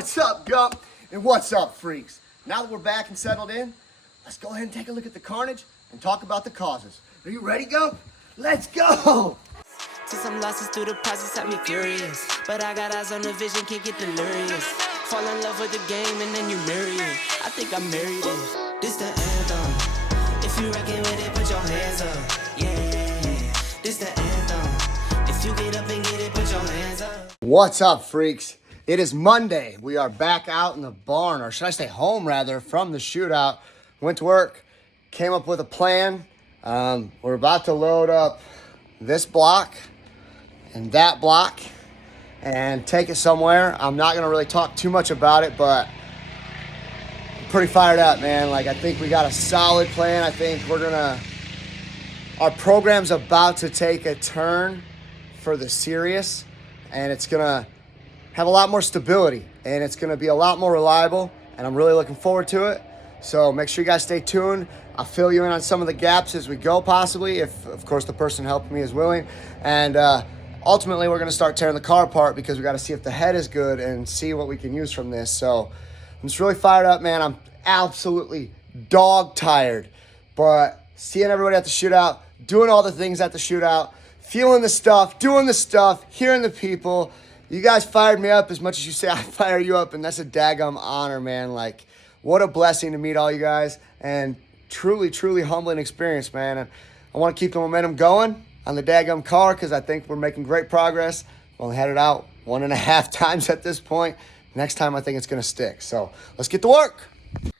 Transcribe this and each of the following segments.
What's up, Gump? And what's up, freaks? Now that we're back and settled in, let's go ahead and take a look at the carnage and talk about the causes. Are you ready, Gump? Let's go! To some losses through the process had me furious, but I got eyes on the vision, can't get delirious. Fall in love with the game and then you marry it. I think I married it. This the anthem. If you reckon with it, put your hands up. Yeah, this the anthem. If you get up and get it, put your hands up. What's up, freaks? It is Monday. We are back out in the barn, or should I say home rather, from the shootout. Went to work, came up with a plan. We're about to load up this block and that block and take it somewhere. I'm not gonna really talk too much about it, but I'm pretty fired up, man. Like, I think we got a solid plan. I think our program's about to take a turn for the serious, and it's gonna have a lot more stability, and it's gonna be a lot more reliable, and I'm really looking forward to it. So make sure you guys stay tuned. I'll fill you in on some of the gaps as we go, possibly, if of course the person helping me is willing. And ultimately we're gonna start tearing the car apart because we gotta see if the head is good and see what we can use from this. So I'm just really fired up, man. I'm absolutely dog tired, but seeing everybody at the shootout, doing all the things at the shootout, feeling the stuff, doing the stuff, hearing the people. You guys fired me up as much as you say I fire you up, and that's a daggum honor, man. Like, what a blessing to meet all you guys, and truly, truly humbling experience, man. And I want to keep the momentum going on the daggum car because I think we're making great progress. We've only had it out 1.5 times at this point. Next time, I think it's going to stick. So let's get to work.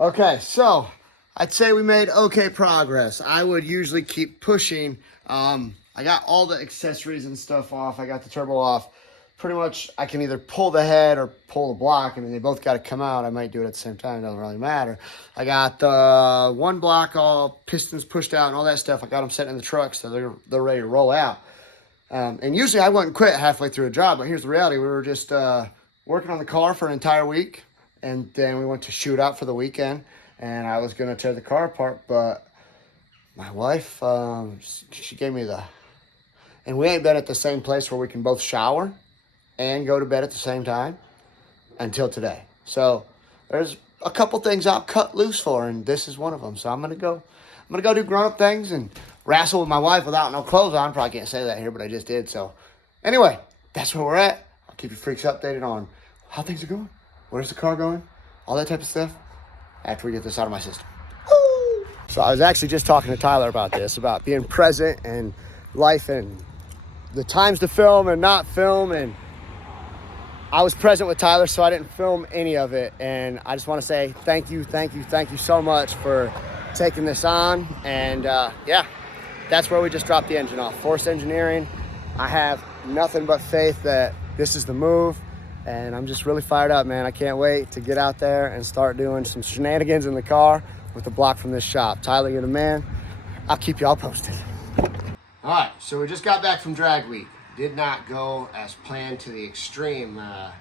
Okay, so I'd say we made okay progress. I would usually keep pushing. I got all the accessories and stuff off. I got the turbo off. Pretty much, I can either pull the head or pull the block. I mean, they both got to come out. I might do it at the same time. It doesn't really matter. I got the one block, all pistons pushed out and all that stuff. I got them set in the truck, so they're ready to roll out. And usually I wouldn't quit halfway through a job, but here's the reality. We were just working on the car for an entire week, and then we went to shoot out for the weekend, and I was going to tear the car apart, but my wife, she gave me and we ain't been at the same place where we can both shower and go to bed at the same time until today. So there's a couple things I'll cut loose for, and this is one of them. So I'm gonna go do grown-up things and wrestle with my wife without no clothes on. Probably can't say that here, but I just did. So anyway, that's where we're at. I'll keep you freaks updated on how things are going, where's the car going, all that type of stuff after we get this out of my system. Woo! So I was actually just talking to Tyler about this, about being present and life and the times to film and not film, and I was present with Tyler, so I didn't film any of it. And I just want to say thank you so much for taking this on. And yeah, that's where we just dropped the engine off. Force engineering. I have nothing but faith that this is the move. And I'm just really fired up, man. I can't wait to get out there and start doing some shenanigans in the car with the block from this shop. Tyler, you're the man. I'll keep y'all posted. All right, so we just got back from drag week. Did not go as planned to the extreme. My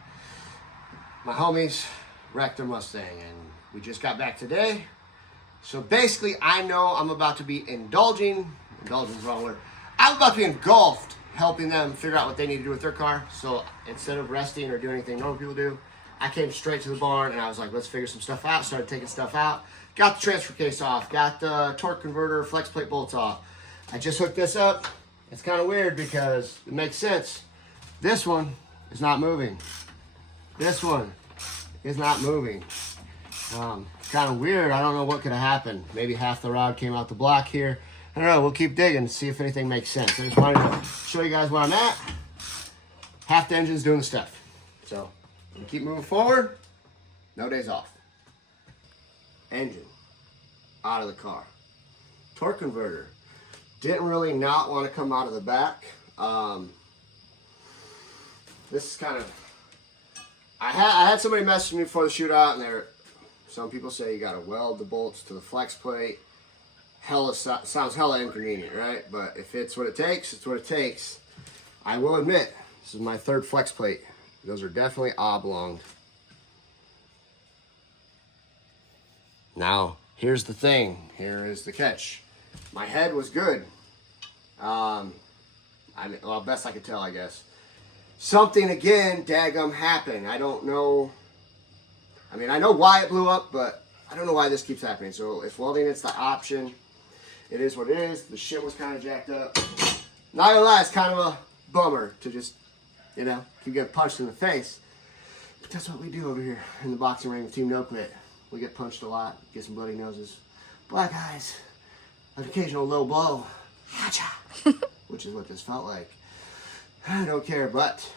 homies wrecked their Mustang, and we just got back today. So basically, I know I'm about to be indulging's the wrong word. I'm about to be engulfed helping them figure out what they need to do with their car. So instead of resting or doing anything normal people do, I came straight to the barn and I was like, let's figure some stuff out. Started taking stuff out. Got the transfer case off. Got the torque converter flex plate bolts off. I just hooked this up. It's kind of weird because it makes sense. This one is not moving. This one is not moving. It's kind of weird. I don't know what could have happened. Maybe half the rod came out the block here. I don't know. We'll keep digging, see if anything makes sense. I just wanted to show you guys where I'm at. Half the engine's doing the stuff. So I'm gonna keep moving forward. No days off. Engine out of the car. Torque converter. Didn't really not want to come out of the back. This is kind of, I had somebody message me before the shootout, and some people say you gotta weld the bolts to the flex plate. Sounds hella inconvenient, right? But if it's what it takes, it's what it takes. I will admit, this is my third flex plate. Those are definitely oblonged. Now, here's the thing. Here is the catch. My head was good. Well, best I could tell, I guess. Something, again, daggum happened. I don't know I mean, I know why it blew up, but I don't know why this keeps happening. So if welding is the option, it is what it is. The shim was kind of jacked up. Not gonna lie, it's kind of a bummer to just, you know, keep getting punched in the face. But that's what we do over here in the boxing ring with Team No Quit. We get punched a lot, get some bloody noses, black eyes, an occasional low blow, which is what this felt like. I don't care, but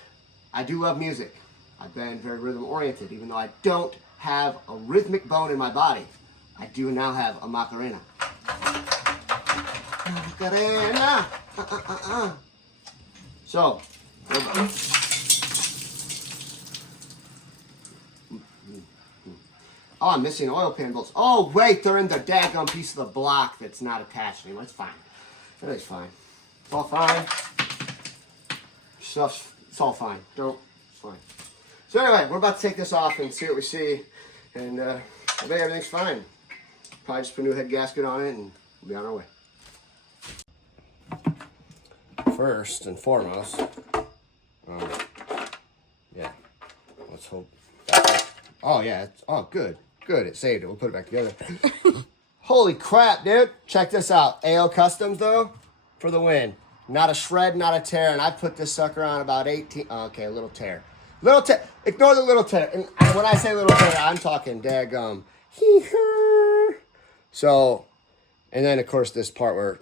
I do love music. I've been very rhythm oriented, even though I don't have a rhythmic bone in my body. I do now have a Macarena. Macarena. So, oh, I'm missing oil pan bolts. Oh, wait, they're in the daggum piece of the block that's not attached anymore. It's fine. That is fine. It's all fine. Stuff's, it's all fine. It's fine. So anyway, we're about to take this off and see what we see. And I think everything's fine. Probably just put a new head gasket on it and we'll be on our way. First and foremost, yeah, let's hope. Oh yeah, oh good, it saved it. We'll put it back together. Holy crap, dude! Check this out. AO Customs though, for the win. Not a shred, not a tear, and I put this sucker on about 18. Oh, okay, a little tear. Little tear. Ignore the little tear. And when I say little tear, I'm talking daggum. So, and then of course this part where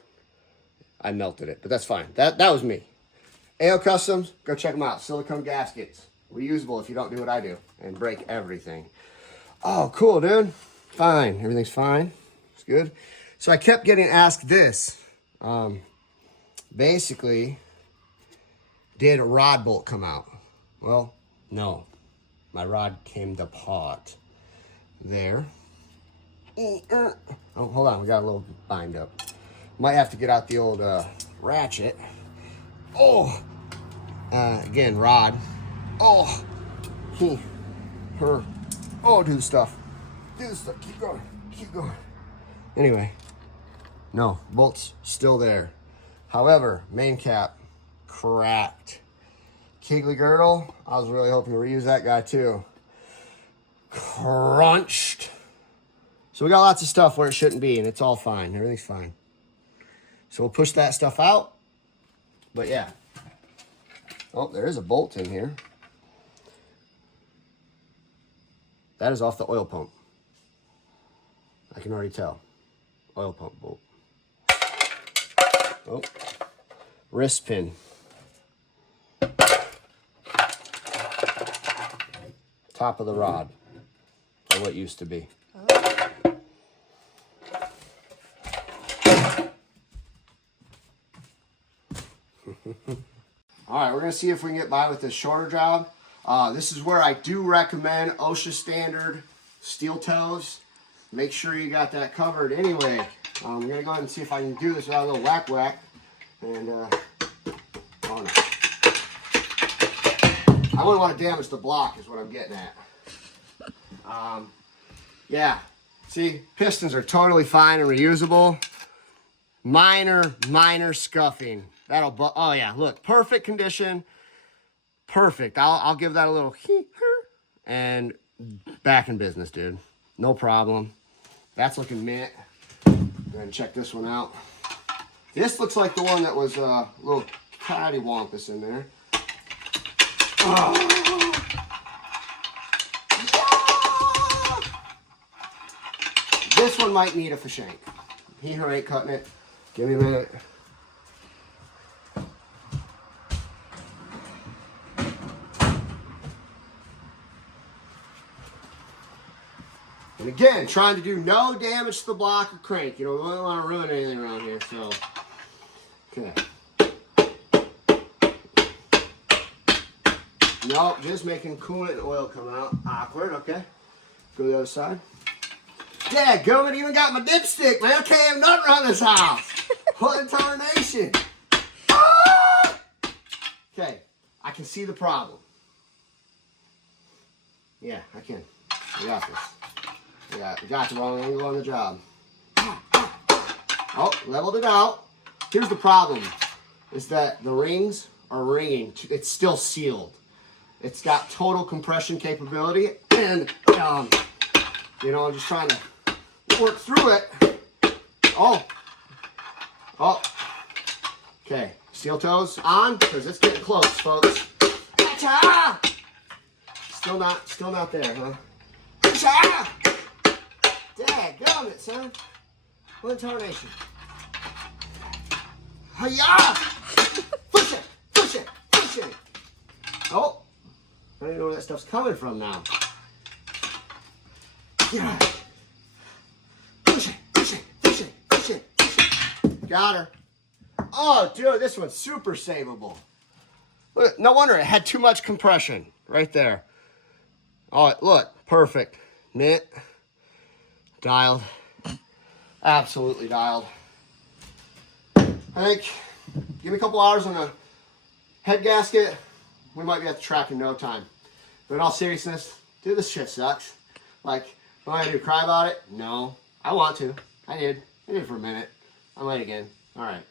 I melted it, but that's fine. That was me. AO Customs, go check them out. Silicone gaskets, reusable if you don't do what I do and break everything. Oh, cool, dude. Fine, everything's fine. It's good. So I kept getting asked this. Basically, did a rod bolt come out? Well, no. My rod came apart. There. Oh, hold on. We got a little bind up. Might have to get out the old ratchet. Oh. Again, rod. Oh. He. Her. Oh, do the stuff. Do the stuff. Keep going. Keep going. Anyway. No. Bolt's still there. However, main cap cracked. Kegley girdle, I was really hoping to reuse that guy too. Crunched. So we got lots of stuff where it shouldn't be, and it's all fine. Everything's fine. So we'll push that stuff out. But yeah. Oh, there is a bolt in here. That is off the oil pump. I can already tell. Oil pump bolt. Oh, wrist pin. Top of the rod, or what used to be. All right, we're gonna see if we can get by with this shorter job. This is where I do recommend OSHA standard steel toes. Make sure you got that covered anyway. I'm gonna go ahead and see if I can do this without a little whack. And oh no. I wouldn't want to damage the block is what I'm getting at. Yeah, see, pistons are totally fine and reusable. Minor scuffing. Oh yeah, look, perfect condition. Perfect. I'll give that a little and back in business, dude. No problem. That's looking mint. Go ahead and check this one out. This looks like the one that was a little cattywampus in there. This one might need a shank. He her ain't cutting it. Give me a minute. And again, trying to do no damage to the block or crank. You don't really want to ruin anything around here, so. Okay. Nope, just making coolant and oil come out. Awkward, okay. Go to the other side. Yeah, gummit even got my dipstick, man. I can't have nothing around this house. What in tarnation? Ah! Okay, I can see the problem. Yeah, I can. We got this. We got the wrong angle on the job. Oh, leveled it out. Here's the problem, is that the rings are ringing. It's still sealed. It's got total compression capability, and you know, I'm just trying to work through it. Oh. Okay, steel toes on, because it's getting close, folks. Gotcha! Still not there, huh? Gotcha! Daggone it, son. What in tarnation? Hiya! Push it! Oh, I don't even know where that stuff's coming from now. Yeah. Push it. Got her. Oh, dude, this one's super savable. Look, no wonder it had too much compression right there. Oh, look, perfect. Knit. Dialed. Absolutely dialed. I think, give me a couple hours on the head gasket. We might be at the track in no time. But in all seriousness, dude, this shit sucks. Like, am I gonna cry about it? No. I want to. I did it for a minute. I'm late again. Alright.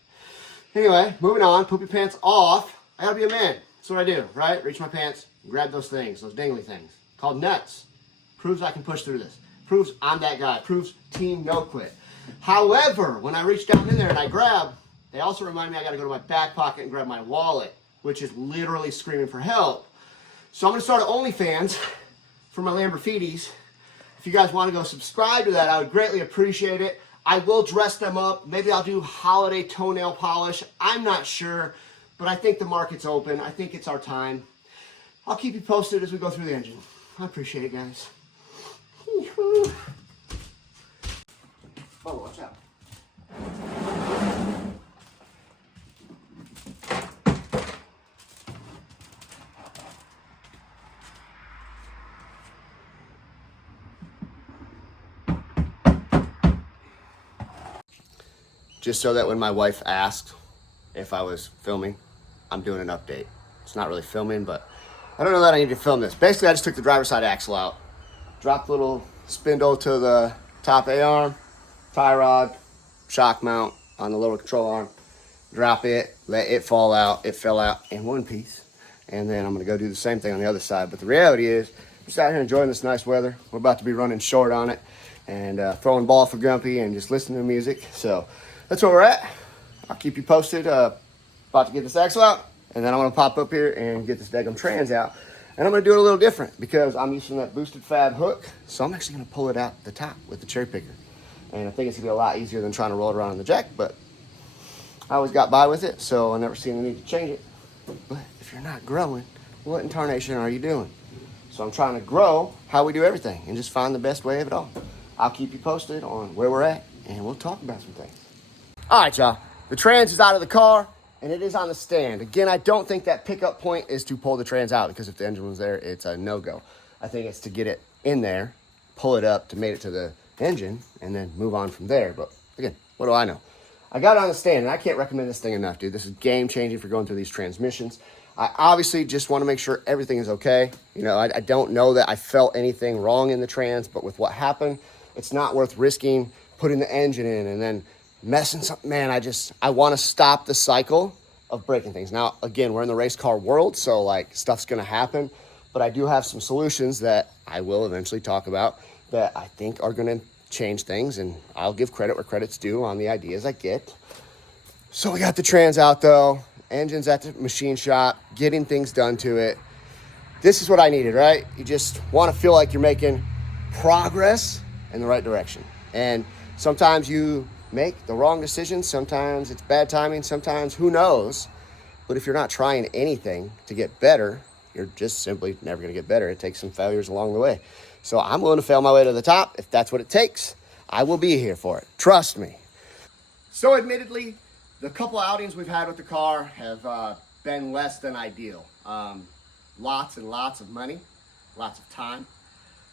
Anyway, moving on. Poopy pants off. I gotta be a man. That's what I do, right? Reach my pants, grab those things, those dangly things. Called nuts. Proves I can push through this. Proves I'm that guy. Proves team no quit. However, when I reach down in there and I grab, they also remind me I gotta go to my back pocket and grab my wallet, which is literally screaming for help. So I'm gonna start an OnlyFans for my Lamborghinis. If you guys want to go subscribe to that, I would greatly appreciate it. I will dress them up. Maybe I'll do holiday toenail polish. I'm not sure, but I think the market's open. I think it's our time. I'll keep you posted as we go through the engine. I appreciate it, guys. Oh, watch out. Just so that when my wife asked if I was filming, I'm doing an update. It's not really filming, but I don't know that I need to film this. Basically, I just took the driver's side axle out, dropped the little spindle to the top A-arm, tie rod, shock mount on the lower control arm, drop it, let it fall out. It fell out in one piece. And then I'm gonna go do the same thing on the other side. But the reality is, I'm just out here enjoying this nice weather. We're about to be running short on it and throwing ball for Grumpy and just listening to music. So that's where we're at. I'll keep you posted. About to get this axle out, and then I'm gonna pop up here and get this daggum trans out. And I'm gonna do it a little different because I'm using that boosted fab hook. So I'm actually gonna pull it out the top with the cherry picker. And I think it's gonna be a lot easier than trying to roll it around in the jack, but I always got by with it, so I never seen the need to change it. But if you're not growing, what in tarnation are you doing? So I'm trying to grow how we do everything and just find the best way of it all. I'll keep you posted on where we're at, and we'll talk about some things. All right, y'all. The trans is out of the car, and it is on the stand. Again, I don't think that pickup point is to pull the trans out, because if the engine was there, it's a no-go. I think it's to get it in there, pull it up to make it to the engine, and then move on from there. But again, what do I know? I got it on the stand, and I can't recommend this thing enough, dude. This is game-changing for going through these transmissions. I obviously just want to make sure everything is okay. You know, I don't know that I felt anything wrong in the trans, but with what happened, it's not worth risking putting the engine in and then messing something. Man, I want to stop the cycle of breaking things. Now, again, we're in the race car world, so like stuff's going to happen, but I do have some solutions that I will eventually talk about that I think are going to change things, and I'll give credit where credit's due on the ideas I get. So we got the trans out though, engine's at the machine shop, getting things done to it. This is what I needed, right? You just want to feel like you're making progress in the right direction. And sometimes you make the wrong decisions, sometimes it's bad timing, sometimes who knows. But if you're not trying anything to get better, you're just simply never going to get better. It takes some failures along the way. So I'm willing to fail my way to the top. If that's what it takes, I will be here for it. Trust me. So admittedly, the couple outings we've had with the car have been less than ideal. Lots and lots of money, lots of time.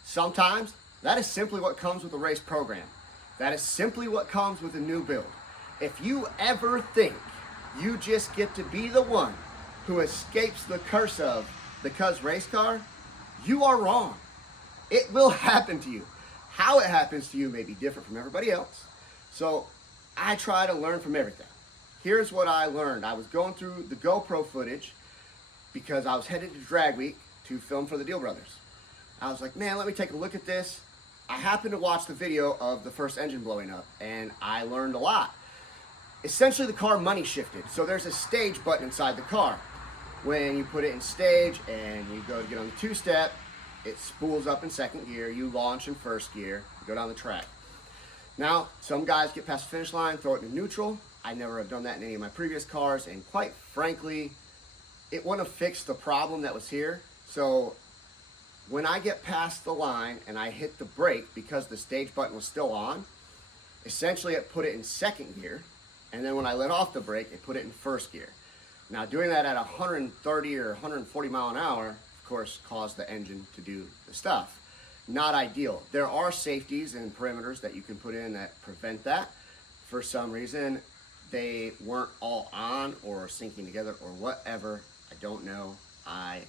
Sometimes that is simply what comes with a race program. That is simply what comes with a new build. If you ever think you just get to be the one who escapes the curse of the Cuz race car, you are wrong. It will happen to you. How it happens to you may be different from everybody else. So I try to learn from everything. Here's what I learned. I was going through the GoPro footage because I was headed to Drag Week to film for the Deal Brothers. I was like, man, let me take a look at this. I happened to watch the video of the first engine blowing up, and I learned a lot. Essentially, the car money shifted. So there's a stage button inside the car. When you put it in stage and you go to get on the two-step, it spools up in second gear. You launch in first gear, you go down the track. Now, some guys get past the finish line, throw it in neutral. I never have done that in any of my previous cars, and quite frankly, it wouldn't have fixed the problem that was here. So when I get past the line and I hit the brake, because the stage button was still on, essentially it put it in second gear, and then when I let off the brake, it put it in first gear. Now, doing that at 130 or 140 mile an hour, of course, caused the engine to do the stuff. Not ideal. There are safeties and perimeters that you can put in that prevent that. For some reason, they weren't all on or syncing together or whatever. I don't know. I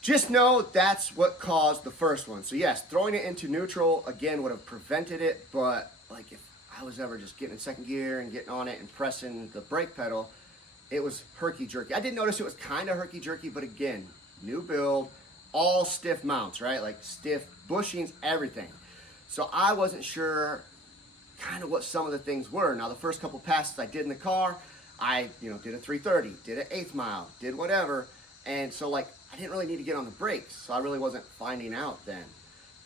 just know that's what caused the first one. So yes, throwing it into neutral, again, would have prevented it, but like if I was ever just getting in second gear and getting on it and pressing the brake pedal, it was herky-jerky. I did notice it was kind of herky-jerky, but again, new build, all stiff mounts, right? Like stiff bushings, everything. So I wasn't sure kind of what some of the things were. Now, the first couple passes I did in the car, I did a 330, did an 1/8 mile, did whatever. And so like, I didn't really need to get on the brakes. So I really wasn't finding out then.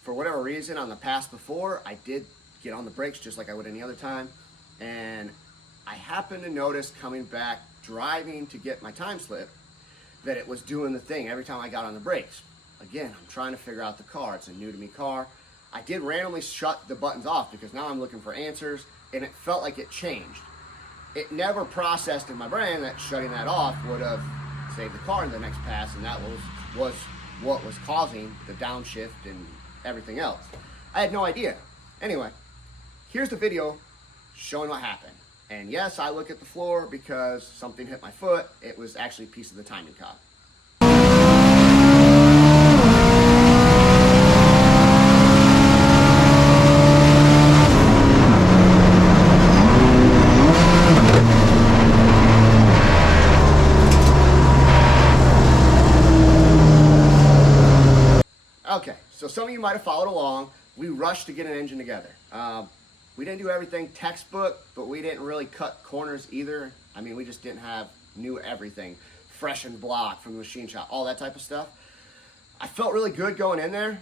For whatever reason, on the pass before, I did get on the brakes just like I would any other time. And I happened to notice coming back, driving to get my time slip, that it was doing the thing every time I got on the brakes. Again, I'm trying to figure out the car. It's a new to me car. I did randomly shut the buttons off because now I'm looking for answers, and it felt like it changed. It never processed in my brain that shutting that off would have saved the car in the next pass, and that was what was causing the downshift and everything else. I had no idea. Anyway, here's the video showing what happened. And yes, I look at the floor because something hit my foot. It was actually a piece of the timing cob. Okay, so some of you might have followed along. We rushed to get an engine together. We didn't do everything textbook, but we didn't really cut corners either. I mean, we just didn't have new everything, fresh and block from the machine shop, all that type of stuff. I felt really good going in there.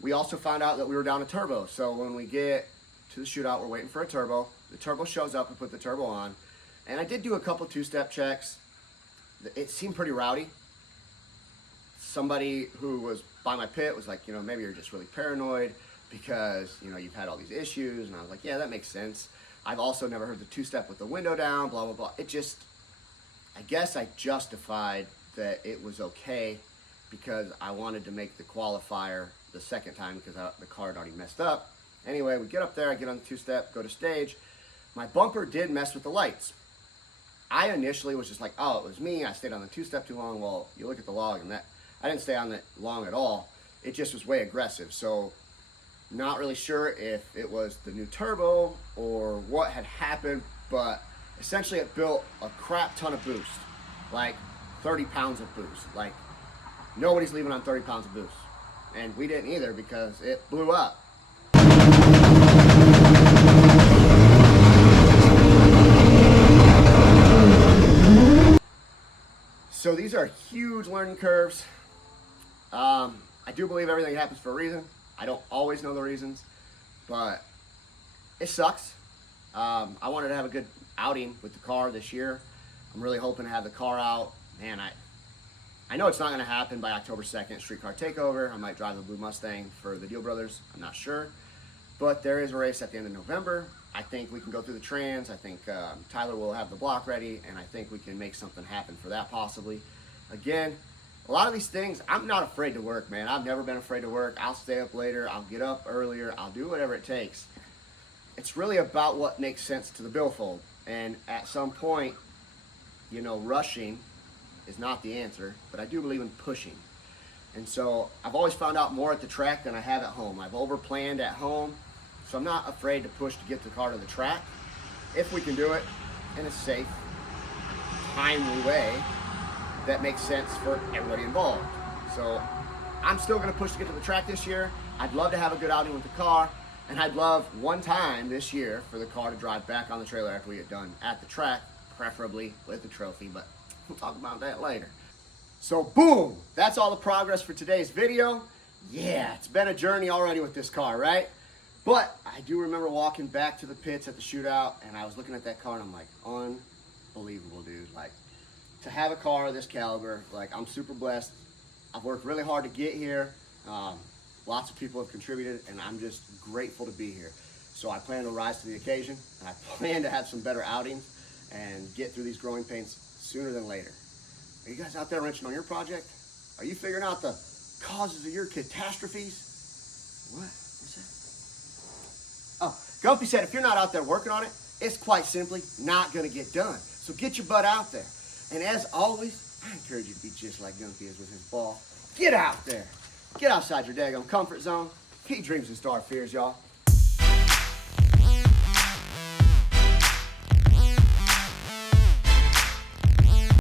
We also found out that we were down a turbo. So when we get to the shootout, we're waiting for a turbo. The turbo shows up, we put the turbo on. And I did do a couple two-step checks. It seemed pretty rowdy. Somebody who was by my pit was like, maybe you're just really paranoid because, you've had all these issues. And I was like, yeah, that makes sense. I've also never heard the two-step with the window down, blah, blah, blah. I guess I justified that it was okay because I wanted to make the qualifier the second time because the car had already messed up. Anyway, we get up there, I get on the two-step, go to stage. My bumper did mess with the lights. I initially was just like, oh, it was me. I stayed on the two-step too long. Well, you look at the log and I didn't stay on it long at all. It just was way aggressive. So not really sure if it was the new turbo or what had happened, but essentially it built a crap ton of boost, like 30 pounds of boost. Like nobody's leaving on 30 pounds of boost. And we didn't either because it blew up. So these are huge learning curves. I do believe everything happens for a reason. I don't always know the reasons, but it sucks. I wanted to have a good outing with the car this year. I'm really hoping to have the car out. Man, I know it's not going to happen by October 2nd, Streetcar Takeover. I might drive the Blue Mustang for the Deal Brothers. I'm not sure. But there is a race at the end of November. I think we can go through the trans. I think Tyler will have the block ready, and I think we can make something happen for that possibly. Again, a lot of these things, I'm not afraid to work, man. I've never been afraid to work. I'll stay up later. I'll get up earlier. I'll do whatever it takes. It's really about what makes sense to the billfold. And at some point, rushing is not the answer, but I do believe in pushing. And so I've always found out more at the track than I have at home. I've overplanned at home, so I'm not afraid to push to get the car to the track if we can do it in a safe, timely way that makes sense for everybody involved. So I'm still gonna push to get to the track this year. I'd love to have a good outing with the car, and I'd love one time this year for the car to drive back on the trailer after we get done at the track, preferably with the trophy, but we'll talk about that later. So boom, that's all the progress for today's video. Yeah, it's been a journey already with this car, right? But I do remember walking back to the pits at the shootout, and I was looking at that car, and I'm like, unbelievable, dude. Like, to have a car of this caliber, like, I'm super blessed. I've worked really hard to get here. Lots of people have contributed, and I'm just grateful to be here. So I plan to rise to the occasion, and I plan to have some better outings and get through these growing pains sooner than later. Are you guys out there wrenching on your project? Are you figuring out the causes of your catastrophes? What? What's that? Oh, Gumpy said if you're not out there working on it, it's quite simply not going to get done. So get your butt out there. And as always, I encourage you to be just like Gumpy is with his ball. Get out there. Get outside your daggone comfort zone. Keep dreams and star fears, y'all.